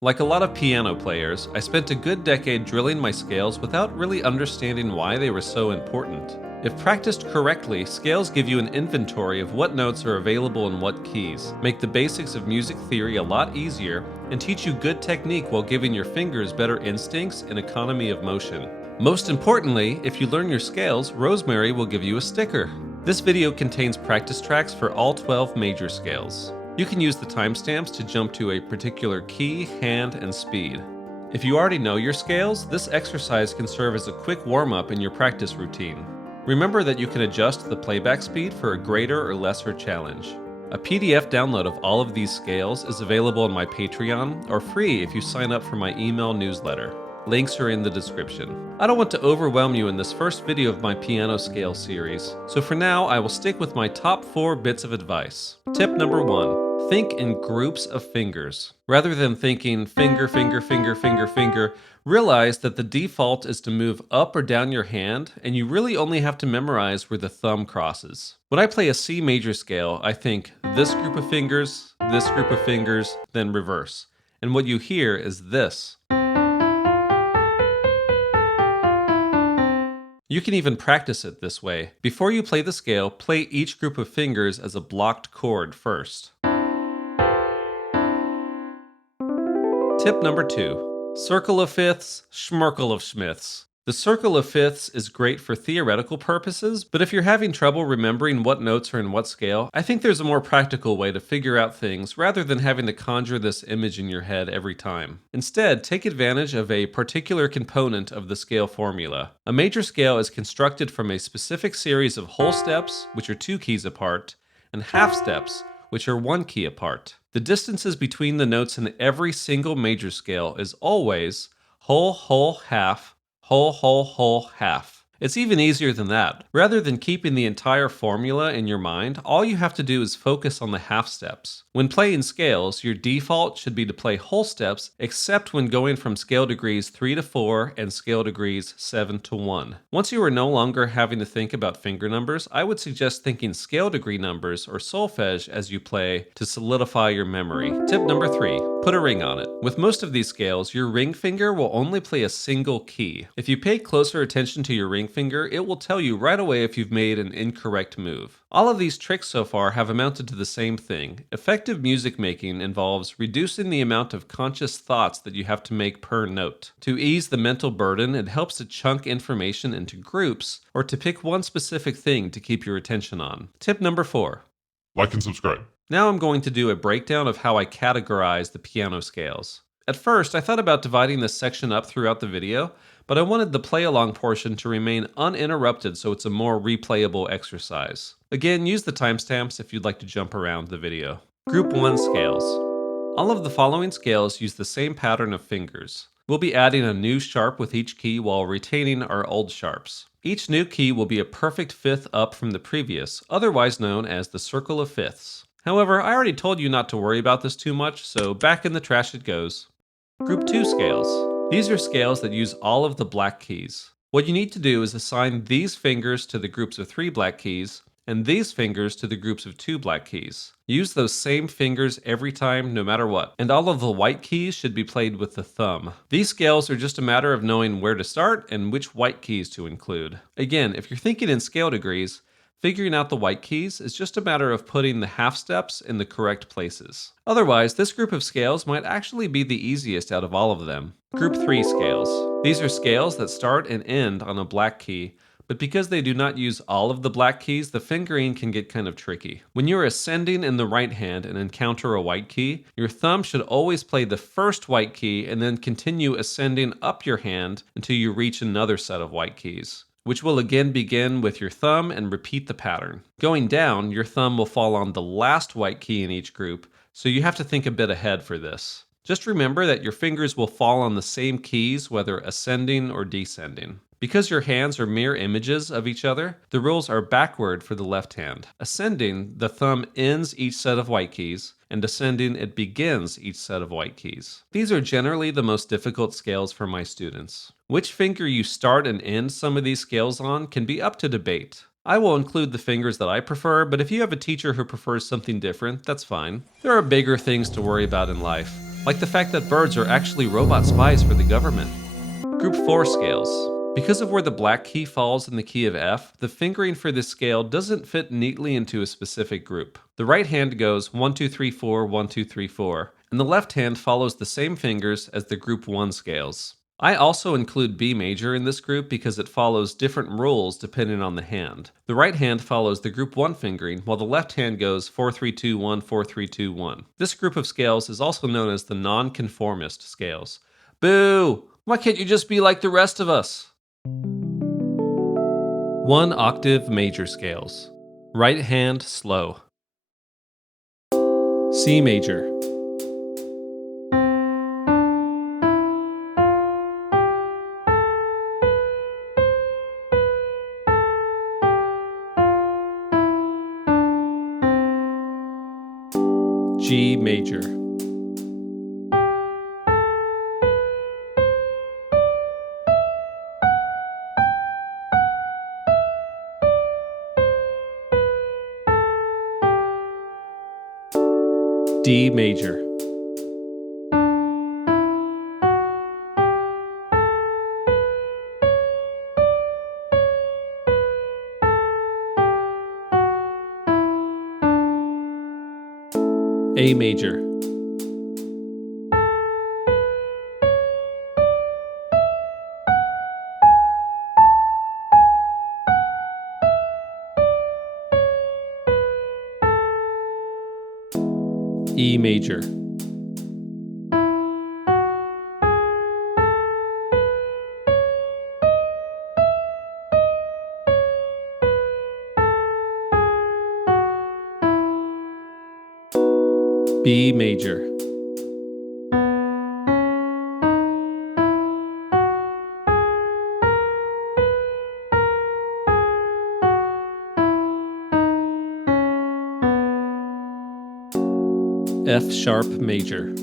Like a lot of piano players, I spent a good decade drilling my scales without really understanding why they were so important. If practiced correctly, scales give you an inventory of what notes are available in what keys, make the basics of music theory a lot easier, and teach you good technique while giving your fingers better instincts and economy of motion. Most importantly, if you learn your scales, Rosemary will give you a sticker. This video contains practice tracks for all 12 major scales. You can use the timestamps to jump to a particular key, hand, and speed. If you already know your scales, this exercise can serve as a quick warm-up in your practice routine. Remember that you can adjust the playback speed for a greater or lesser challenge. A PDF download of all of these scales is available on my Patreon, or free if you sign up for my email newsletter. Links are in the description. I don't want to overwhelm you in this first video of my piano scale series, so for now I will stick with my top 4 bits of advice. Tip number 1. Think in groups of fingers. Rather than thinking finger, finger, finger, finger, finger, realize that the default is to move up or down your hand, and you really only have to memorize where the thumb crosses. When I play a C major scale, I think this group of fingers, then reverse. And what you hear is this. You can even practice it this way. Before you play the scale, play each group of fingers as a blocked chord first. Tip number 2. Circle of fifths, schmirkle of schmiths. The circle of fifths is great for theoretical purposes, but if you're having trouble remembering what notes are in what scale, I think there's a more practical way to figure out things rather than having to conjure this image in your head every time. Instead, take advantage of a particular component of the scale formula. A major scale is constructed from a specific series of whole steps, which are 2 keys apart, and half steps, which are 1 key apart. The distances between the notes in every single major scale is always whole, whole, half, whole, whole, whole, half. It's even easier than that. Rather than keeping the entire formula in your mind, all you have to do is focus on the half steps. When playing scales, your default should be to play whole steps, except when going from scale degrees 3 to 4 and scale degrees 7 to 1. Once you are no longer having to think about finger numbers, I would suggest thinking scale degree numbers or solfege as you play to solidify your memory. Tip number 3. Put a ring on it. With most of these scales, your ring finger will only play a single key. If you pay closer attention to your ring finger, it will tell you right away if you've made an incorrect move. All of these tricks so far have amounted to the same thing. Effective music making involves reducing the amount of conscious thoughts that you have to make per note. To ease the mental burden, it helps to chunk information into groups or to pick one specific thing to keep your attention on. Tip number 4. Like and subscribe. Now I'm going to do a breakdown of how I categorize the piano scales. At first, I thought about dividing this section up throughout the video, but I wanted the play-along portion to remain uninterrupted so it's a more replayable exercise. Again, use the timestamps if you'd like to jump around the video. Group 1 scales. All of the following scales use the same pattern of fingers. We'll be adding a new sharp with each key while retaining our old sharps. Each new key will be a perfect fifth up from the previous, otherwise known as the circle of fifths. However, I already told you not to worry about this too much, so back in the trash it goes. Group 2 scales. These are scales that use all of the black keys. What you need to do is assign these fingers to the groups of 3 black keys, and these fingers to the groups of 2 black keys. Use those same fingers every time, no matter what. And all of the white keys should be played with the thumb. These scales are just a matter of knowing where to start and which white keys to include. Again, if you're thinking in scale degrees, figuring out the white keys is just a matter of putting the half steps in the correct places. Otherwise, this group of scales might actually be the easiest out of all of them. Group 3 scales. These are scales that start and end on a black key, but because they do not use all of the black keys, the fingering can get kind of tricky. When you're ascending in the right hand and encounter a white key, your thumb should always play the first white key and then continue ascending up your hand until you reach another set of white keys, which will again begin with your thumb and repeat the pattern. Going down, your thumb will fall on the last white key in each group, so you have to think a bit ahead for this. Just remember that your fingers will fall on the same keys whether ascending or descending. Because your hands are mirror images of each other, the rules are backward for the left hand. Ascending, the thumb ends each set of white keys, and ascending, it begins each set of white keys. These are generally the most difficult scales for my students. Which finger you start and end some of these scales on can be up to debate. I will include the fingers that I prefer, but if you have a teacher who prefers something different, that's fine. There are bigger things to worry about in life. like the fact that birds are actually robot spies for the government. Group 4 scales. Because of where the black key falls in the key of F, the fingering for this scale doesn't fit neatly into a specific group. The right hand goes 1 2 3 4 1 2 3 4, and the left hand follows the same fingers as the group 1 scales. I also include B major in this group because it follows different rules depending on the hand. The right hand follows the group 1 fingering, while the left hand goes 4 3 2 1 4 3 2 1. This group of scales is also known as the non-conformist scales. Boo! Why can't you just be like the rest of us? 1 octave major scales. Right hand slow. C major. G major. D major. A major. E major. B major. F sharp major.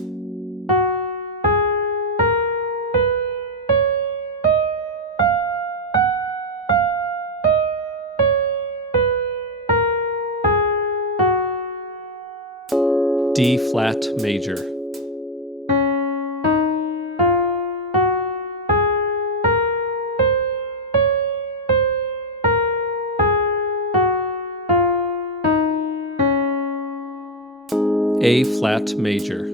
D flat major. A flat major.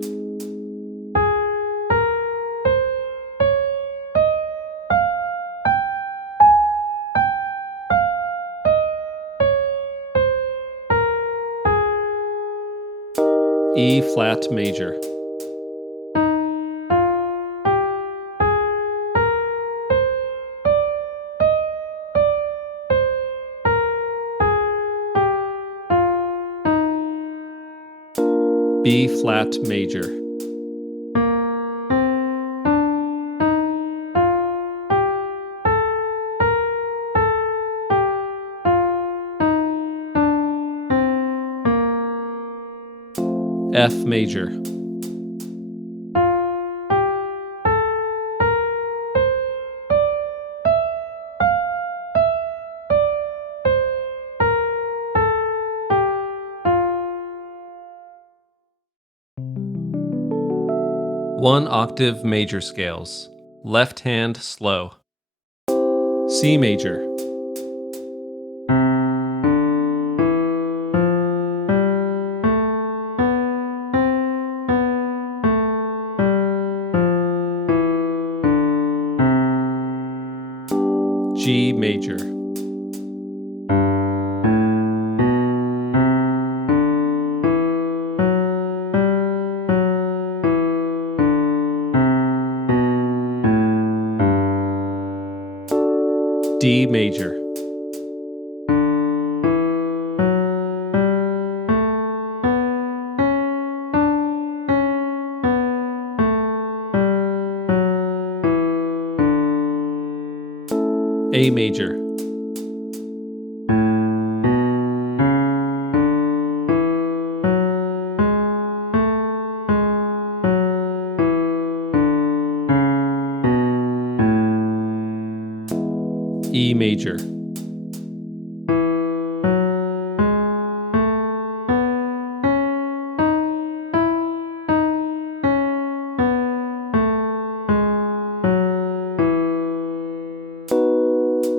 E flat major. B flat major. F major. One octave major scales. Left hand slow. C major. G major. D major. A major. E major.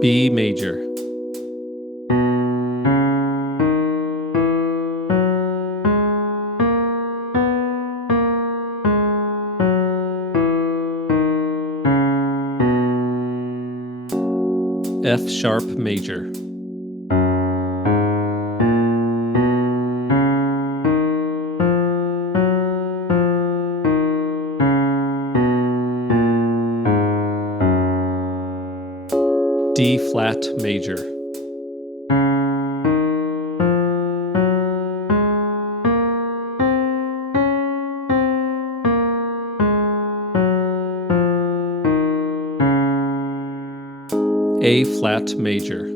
B major, F sharp major, D flat major, A flat major,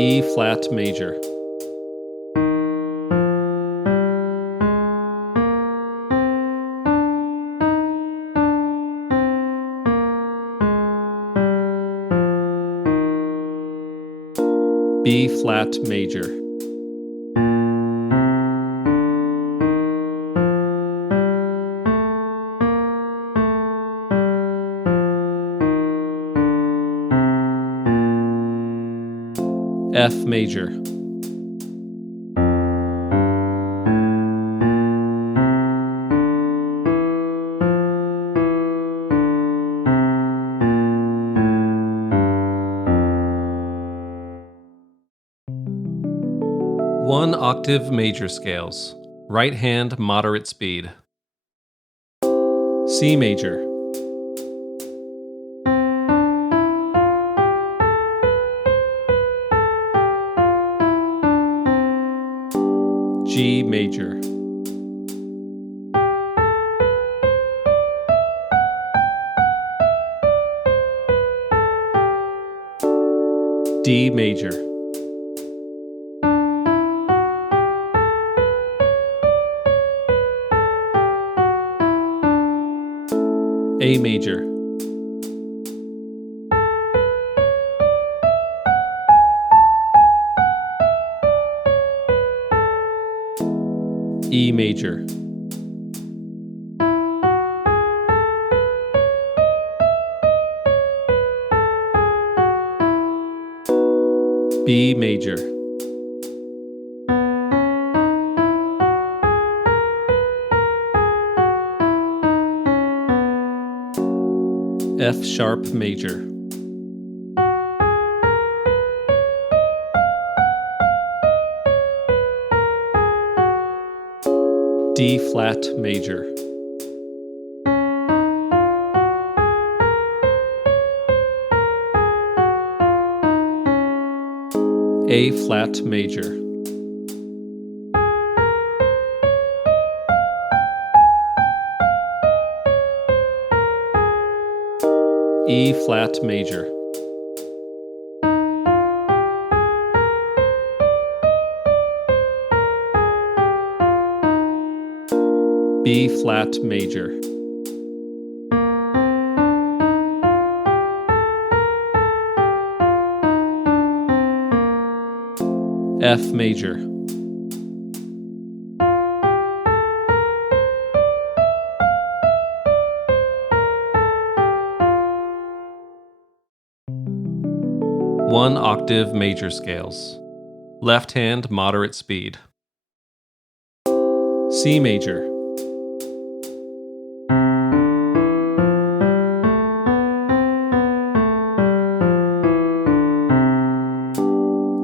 E flat major, B flat major, F major, one octave major scales, right hand moderate speed, C major, G major, D major, A major, E major, B major, F sharp major, D flat major, A flat major, E flat major, B flat major, F major, one octave major scales, left hand moderate speed, C major,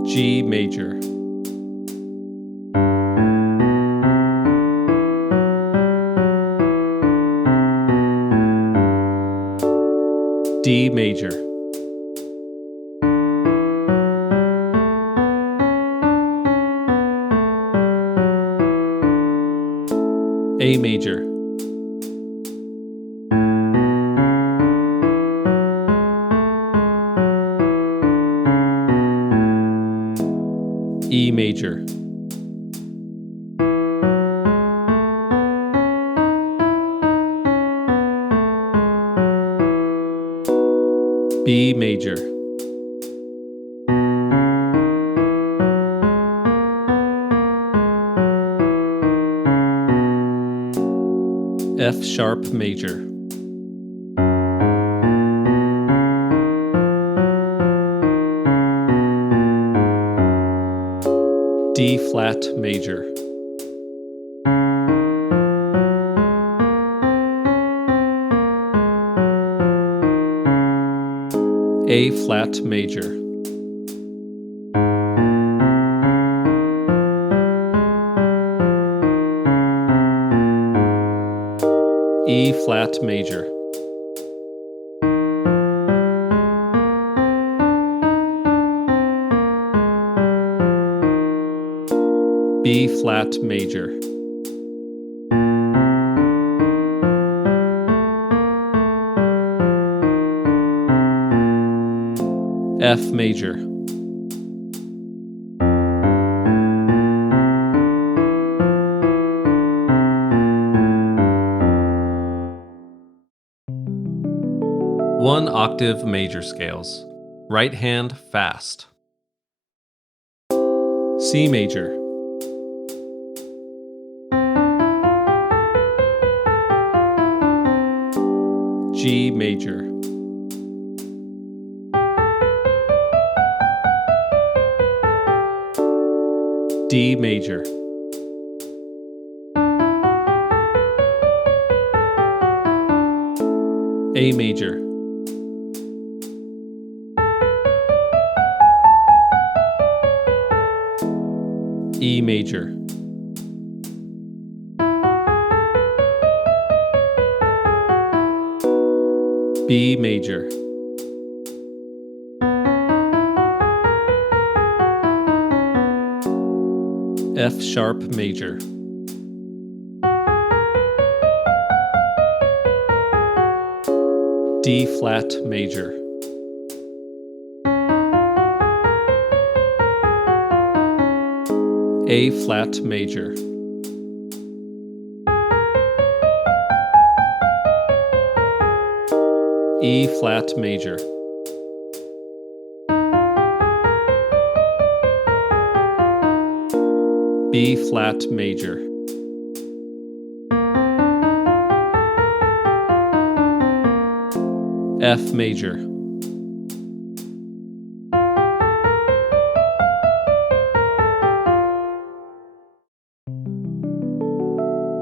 G major, D major, A major, E major, B major, F sharp major, D flat major, A flat major, E flat major, B flat major, F major, one octave major scales. Right hand fast. C major, G major, D major, A major, E major, B major, F sharp major, D flat major, A flat major, E flat major, B flat major, F major,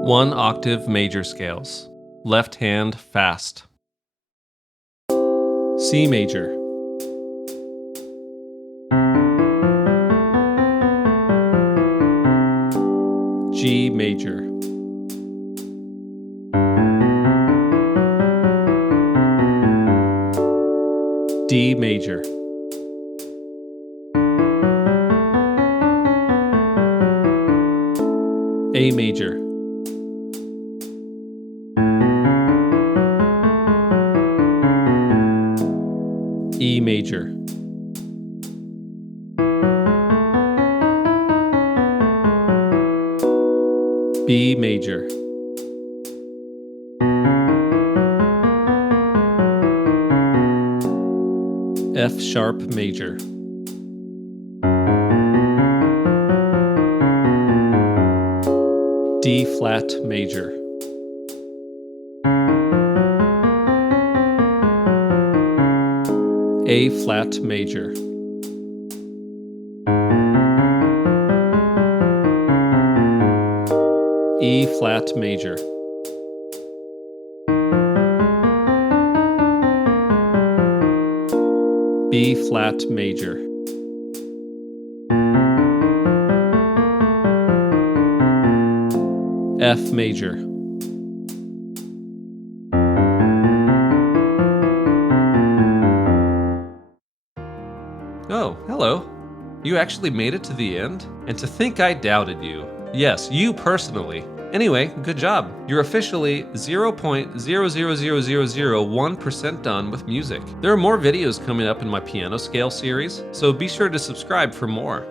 one octave major scales. Left hand fast. C major, G major, D major, A major, E major, B major, F sharp major, D flat major, A flat major, E flat major, B flat major, F major, Oh, hello. You actually made it to the end? And to think I doubted you. Yes, you personally. Anyway, good job. You're officially 0.000001% done with music. There are more videos coming up in my piano scale series, so be sure to subscribe for more.